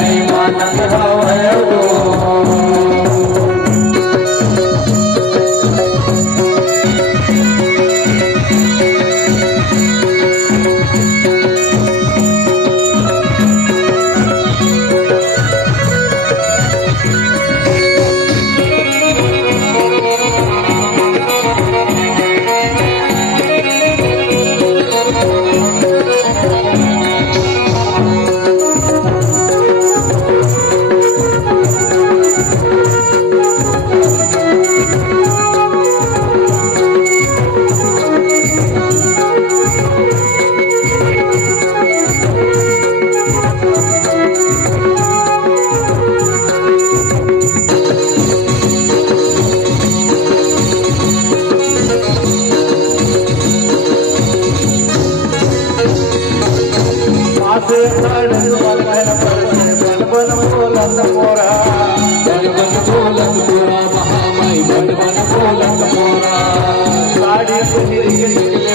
नहीं मानत हवे हो। बन बोलत मोरा महामाई बन बोलत मोरा साड़ी निकले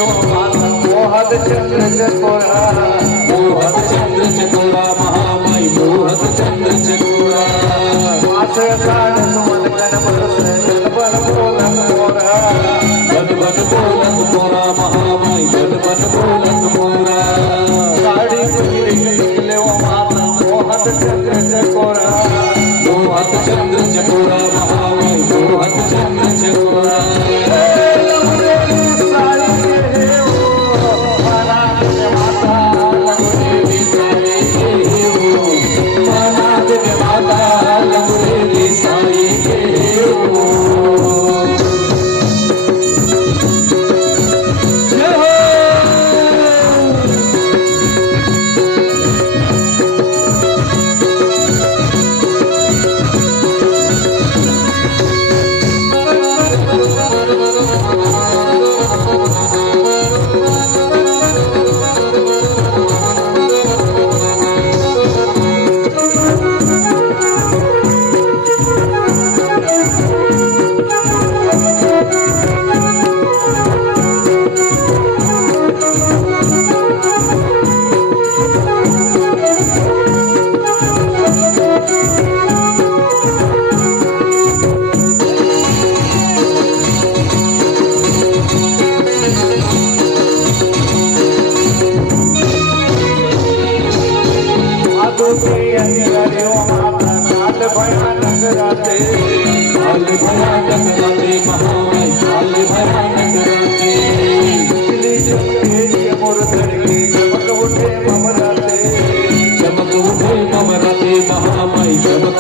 मोहत चंद्र चकोरा महामाई मोहत चंद्र चकोरा मास साड़ सुमन गण बन बोलत मोरा बन बोलत मोरा महामाई बन बोलत मोरा साड़ी निकले मोहत चंद्र चकोरा महामाई मोहत चंद्र चकोरा भयानक राते महामाई काल भयानक राते बिजली चमके मोर धड़के चमक उठे ममराते महामाई चमक